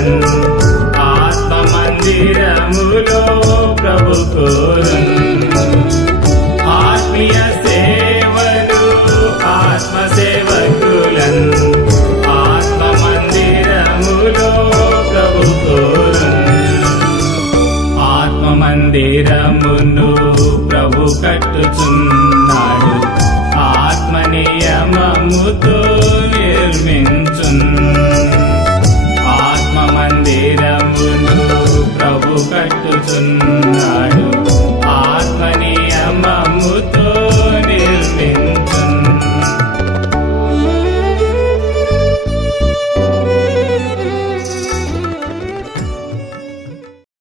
సేవకులన్ ఆత్మ మందిరములో ప్రభు కోరున్ ఆత్మీయ సేవలు ఆత్మ సేవకులన్ ఆత్మ మందిరములో ప్రభు కోరున్ ఆత్మ మందిరమును ప్రభు కట్టుచున్నాడు ఆత్మ నియమముతో నిర్మించును